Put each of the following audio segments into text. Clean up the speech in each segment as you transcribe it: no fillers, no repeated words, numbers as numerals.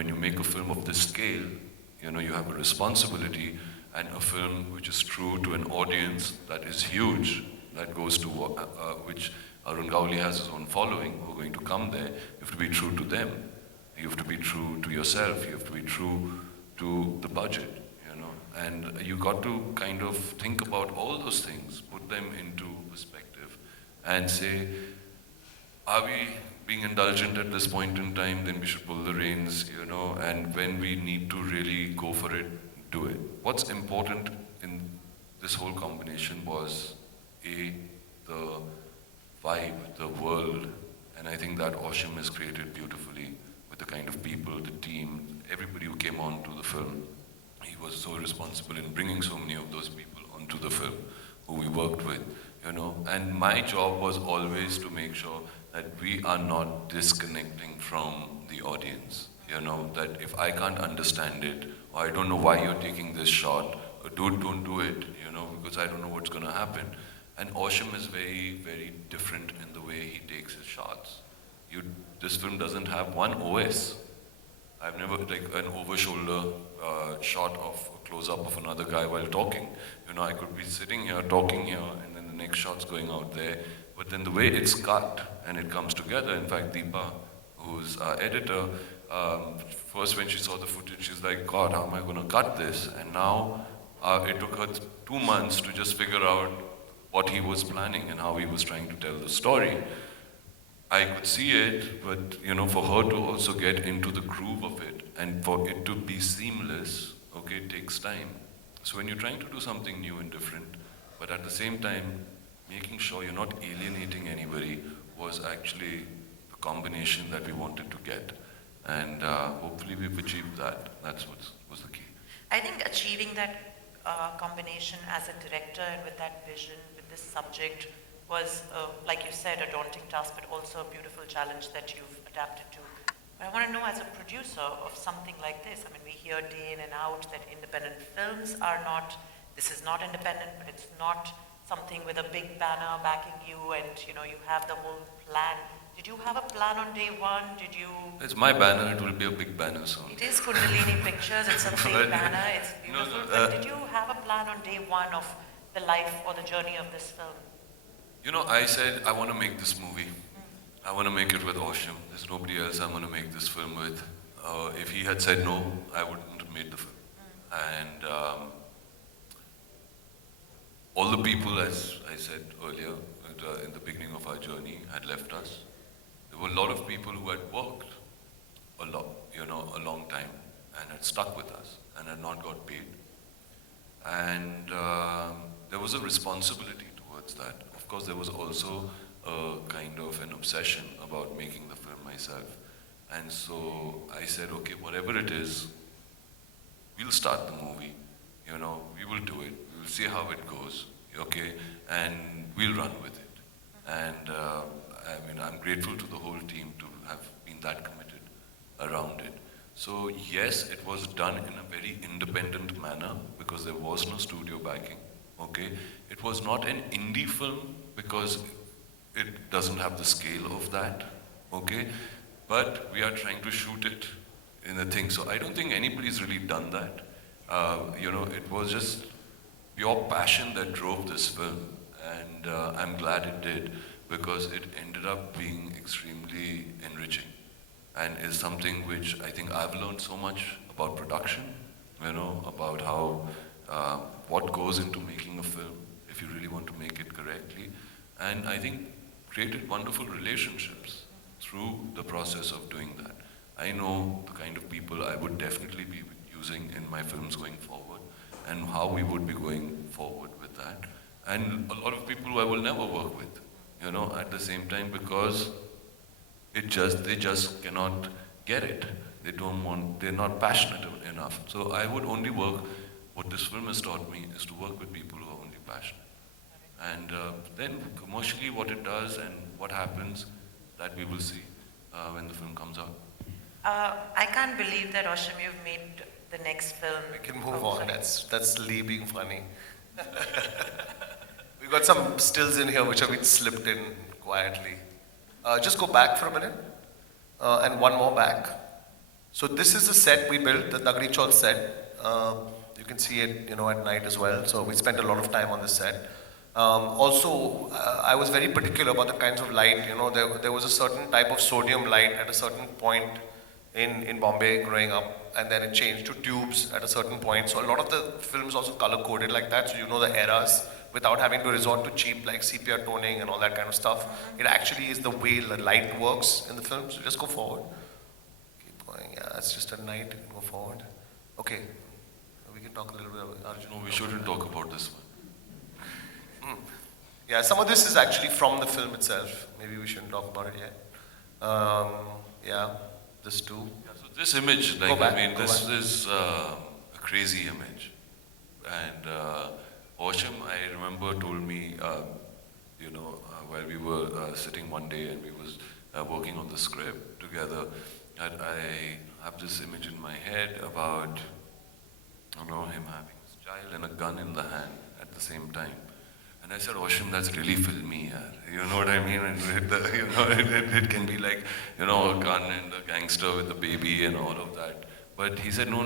when you make a film of this scale, you have a responsibility, and a film which is true to an audience that is huge, that goes to which Arun Gowli has his own following who are going to come there. You have to be true to them. You have to be true to yourself. You have to be true to the budget, and you got to kind of think about all those things, put them into perspective, and say, are we being indulgent at this point in time? Then we should pull the reins, and when we need to really go for it, do it. What's important in this whole combination was the vibe, the world, and I think that Osham is created beautifully with the kind of people, the team, everybody who came on to the film. He was so responsible in bringing so many of those people onto the film who we worked with, and my job was always to make sure that we are not disconnecting from the audience, that if I can't understand it, or I don't know why you're taking this shot, or don't do it, because I don't know what's going to happen. And Osham is very, very different in the way he takes his shots. This film doesn't have one OS. I've never, like an over-shoulder shot of a close-up of another guy while talking. I could be sitting here, talking here, and then the next shot's going out there. But then the way it's cut and it comes together, in fact, Deepa, who's our editor, first when she saw the footage, she's like, God, how am I going to cut this? And now it took her 2 months to just figure out what he was planning and how he was trying to tell the story. I could see it, but for her to also get into the groove of it and for it to be seamless, it takes time. So when you're trying to do something new and different, but at the same time, making sure you're not alienating anybody was actually the combination that we wanted to get. And hopefully we've achieved that. That's what was the key. I think achieving that combination as a director and with that vision, with this subject, was, like you said, a daunting task, but also a beautiful challenge that you've adapted to. But I want to know, as a producer of something like this, I mean, we hear day in and out that independent films are not, this is not independent, but it's not something with a big banner backing you and, you have the whole plan. Did you have a plan on day one? Did you... It's my banner, it will be a big banner soon. It is Kundalini Pictures, it's a big banner, it's beautiful. But did you have a plan on day one of the life or the journey of this film? I said, I want to make this movie. I want to make it with Osham. There's nobody else I'm going to make this film with. If he had said no, I wouldn't have made the film. And all the people, as I said earlier, in the beginning of our journey, had left us. There were a lot of people who had worked a long time and had stuck with us and had not got paid. And there was a responsibility towards that. Of course, there was also a kind of an obsession about making the film myself. And so I said, okay, whatever it is, we'll start the movie, we will do it. We'll see how it goes, okay? And we'll run with it. And I'm grateful to the whole team to have been that committed around it. So yes, it was done in a very independent manner because there was no studio backing, okay? It was not an indie film because it doesn't have the scale of that, okay? But we are trying to shoot it in a thing. So I don't think anybody's really done that. It was just pure passion that drove this film. And I'm glad it did because it ended up being extremely enriching and is something which I think I've learned so much about production, about how, what goes into making a film if you really want to make it correctly. And I think created wonderful relationships through the process of doing that. I know the kind of people I would definitely be using in my films going forward and how we would be going forward with that. And a lot of people who I will never work with, at the same time because they just cannot get it. They're not passionate enough. So I would only work, what this film has taught me is to work with people who are only passionate. And then commercially what it does and what happens, that we will see when the film comes out. I can't believe that, Osham, you've made the next film. We can move on. That's Lee being funny. We've got some stills in here which have been slipped in quietly. Just go back for a minute. And one more back. So this is the set we built, the Dagdi Chowk set. You can see it, at night as well. So we spent a lot of time on this set. Also, I was very particular about the kinds of light. There was a certain type of sodium light at a certain point in Bombay growing up, and then it changed to tubes at a certain point. So a lot of the films also color coded like that, so you know the eras without having to resort to cheap like sepia toning and all that kind of stuff. It actually is the way the light works in the film. So just go forward. Keep going. Yeah, it's just at night. You can go forward. Okay. We can talk a little bit about Arjun. No, we shouldn't talk about this one. Yeah, some of this is actually from the film itself. Maybe we shouldn't talk about it yet. Yeah, this too. Yeah, so this image, Go back, this back. is a crazy image. And Osham, I remember, told me, while we were sitting one day and we was working on the script together, that I have this image in my head about, him having his child and a gun in the hand at the same time. And I said, Osham, that's really filmy, yaar. You know what I mean? And it can be like, a gun and the gangster with the baby and all of that. But he said, no,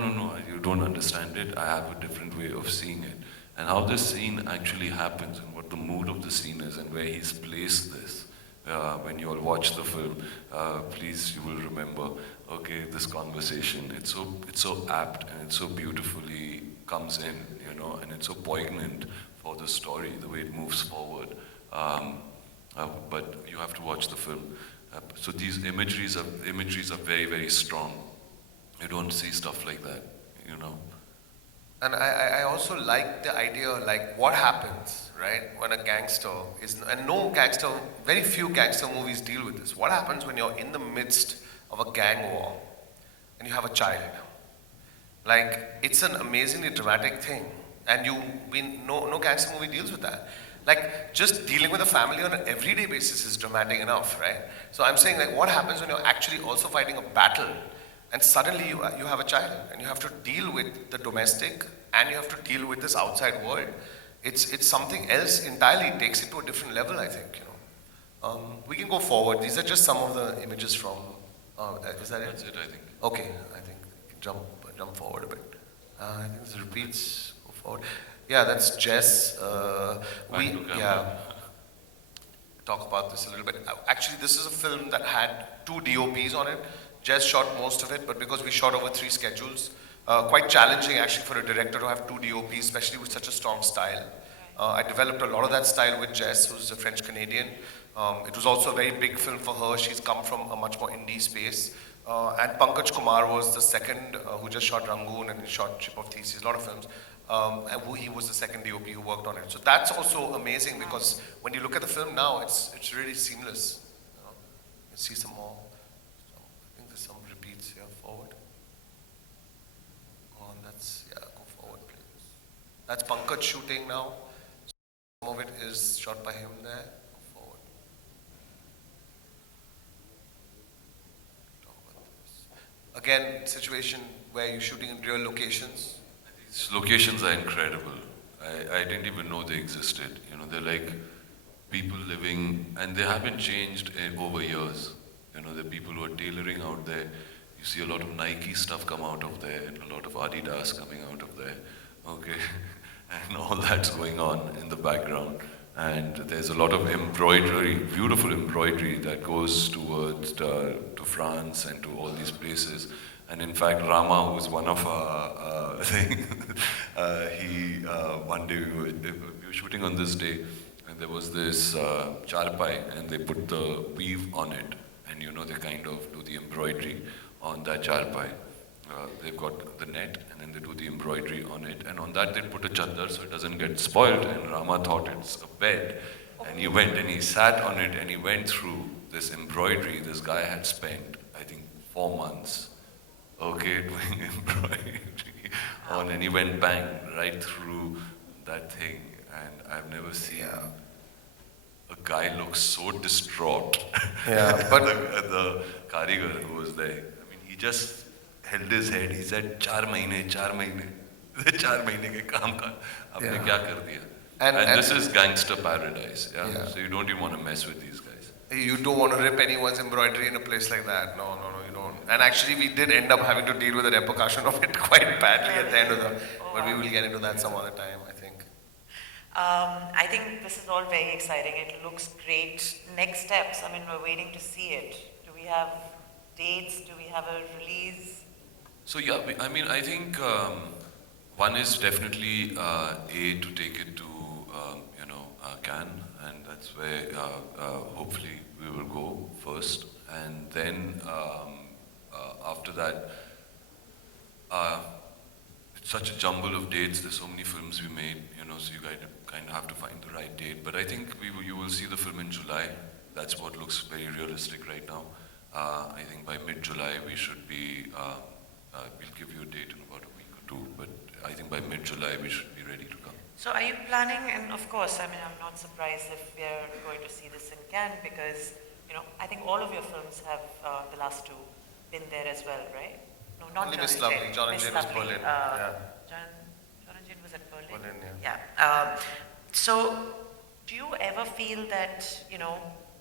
you don't understand it. I have a different way of seeing it. And how this scene actually happens and what the mood of the scene is and where he's placed this. When you all watch the film, please, you will remember, this conversation, it's so apt and it so beautifully comes in, and it's so poignant for the story, the way it moves forward. But you have to watch the film. So these imageries are very, very strong. You don't see stuff like that, And I also like the idea, like what happens, right, when a gangster is, and very few gangster movies deal with this. What happens when you're in the midst of a gang war and you have a child? Like, it's an amazingly dramatic thing. And no gangster movie deals with that. Like, just dealing with a family on an everyday basis is dramatic enough, right? So I'm saying, like, what happens when you're actually also fighting a battle and suddenly you have a child and you have to deal with the domestic and you have to deal with this outside world. It's something else entirely. It takes it to a different level, I think, We can go forward. These are just some of the images from, is that it? That's it, I think. Okay, I think we can jump forward a bit. I think this repeats. Go forward. Yeah, that's Jess. Back to camera. Talk about this a little bit. Actually, this is a film that had 2 DOPs on it. Jess shot most of it, but because we shot over 3 schedules, quite challenging actually for a director to have 2 DOPs, especially with such a strong style. I developed a lot of that style with Jess, who's a French Canadian. It was also a very big film for her. She's come from a much more indie space. And Pankaj Kumar was the second, who just shot Rangoon and he shot Ship of Theseus, a lot of films. And he was the second DOP who worked on it. So that's also amazing because when you look at the film now, it's really seamless. You can see some more. So I think there's some repeats here. Forward. Go on, go forward, please. That's Pankaj shooting now. Some of it is shot by him there. Go forward. Talk about this. Again, situation where you're shooting in real locations. These locations are incredible. I didn't even know they existed. They're like people living, and they haven't changed over years. There are people who are tailoring out there. You see a lot of Nike stuff come out of there, and a lot of Adidas coming out of there. And all that's going on in the background. And there's a lot of embroidery, beautiful embroidery that goes towards to France and to all these places. And in fact, Rama, who's one of our one day we were shooting on this day, and there was this charpai, and they put the weave on it, and they kind of do the embroidery on that charpai. They've got the net, and then they do the embroidery on it, and on that they put a chadar so it doesn't get spoiled. And Rama thought it's a bed, and he went and he sat on it, and he went through this embroidery. This guy had spent, I think, 4 months. Doing embroidery on, and he went bang right through that thing, and I've never seen a guy look so distraught. Yeah, but the karigar who was there, I mean, he just held his head. He said, 4 mahine, 4 mahine. 4 mahine ke kaam ka, aapne kya kar diya? And this is gangster paradise. Yeah? So you don't even want to mess with these guys. You don't want to rip anyone's embroidery in a place like that. No, you don't. And actually, we did end up having to deal with the repercussion of it quite badly at the end of the. But we will get into that some other time, I think. I think this is all very exciting. It looks great. Next steps, I mean, we're waiting to see it. Do we have dates? Do we have a release? So yeah, I think one is definitely to take it to Cannes, and that's where hopefully we will go first, and then after that, it's such a jumble of dates. There's so many films we made, so you guys kind of have to find the right date. But I think you will see the film in July. That's what looks very realistic right now. I think by mid-July we should be. We'll give you a date in about a week or two, but I think by mid-July we should be ready to come. So are you planning, and of course, I mean, I'm not surprised if we're going to see this in Cannes because, I think all of your films have, the last two, been there as well, right? No, not Only John Miss and Lovely. Jane. John and Miss Jane was Lovely, Berlin. Yeah. John and Jane was at Berlin? Berlin, Yeah. So do you ever feel that,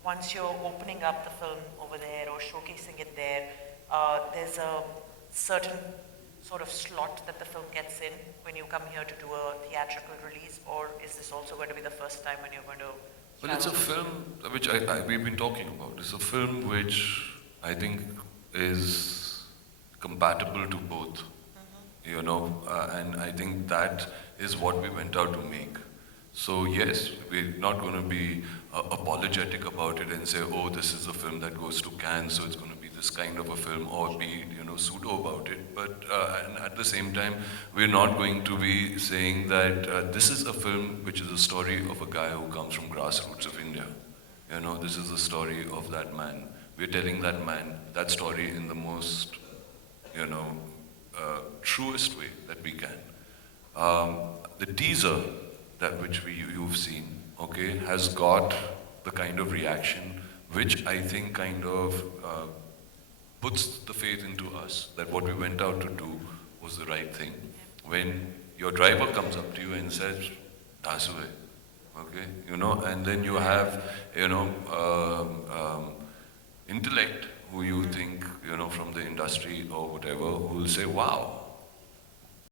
once you're opening up the film over there or showcasing it there, there's a certain sort of slot that the film gets in when you come here to do a theatrical release, or is this also going to be the first time when you're going to... Well, it's a film which we've been talking about. It's a film which I think is compatible to both, and I think that is what we went out to make. So yes, we're not going to be apologetic about it and say, oh, this is a film that goes to Cannes, so it's going to be this kind of a film, or be pseudo about it. But and at the same time, we're not going to be saying that this is a film which is a story of a guy who comes from grassroots of India. This is the story of that man. We're telling that story in the most truest way that we can. The teaser which you've seen, okay, has got the kind of reaction which I think kind of puts the faith into us that what we went out to do was the right thing. When your driver comes up to you and says, "Dasu hai," okay, and then you have, intellect who you think, from the industry or whatever, who will say, wow,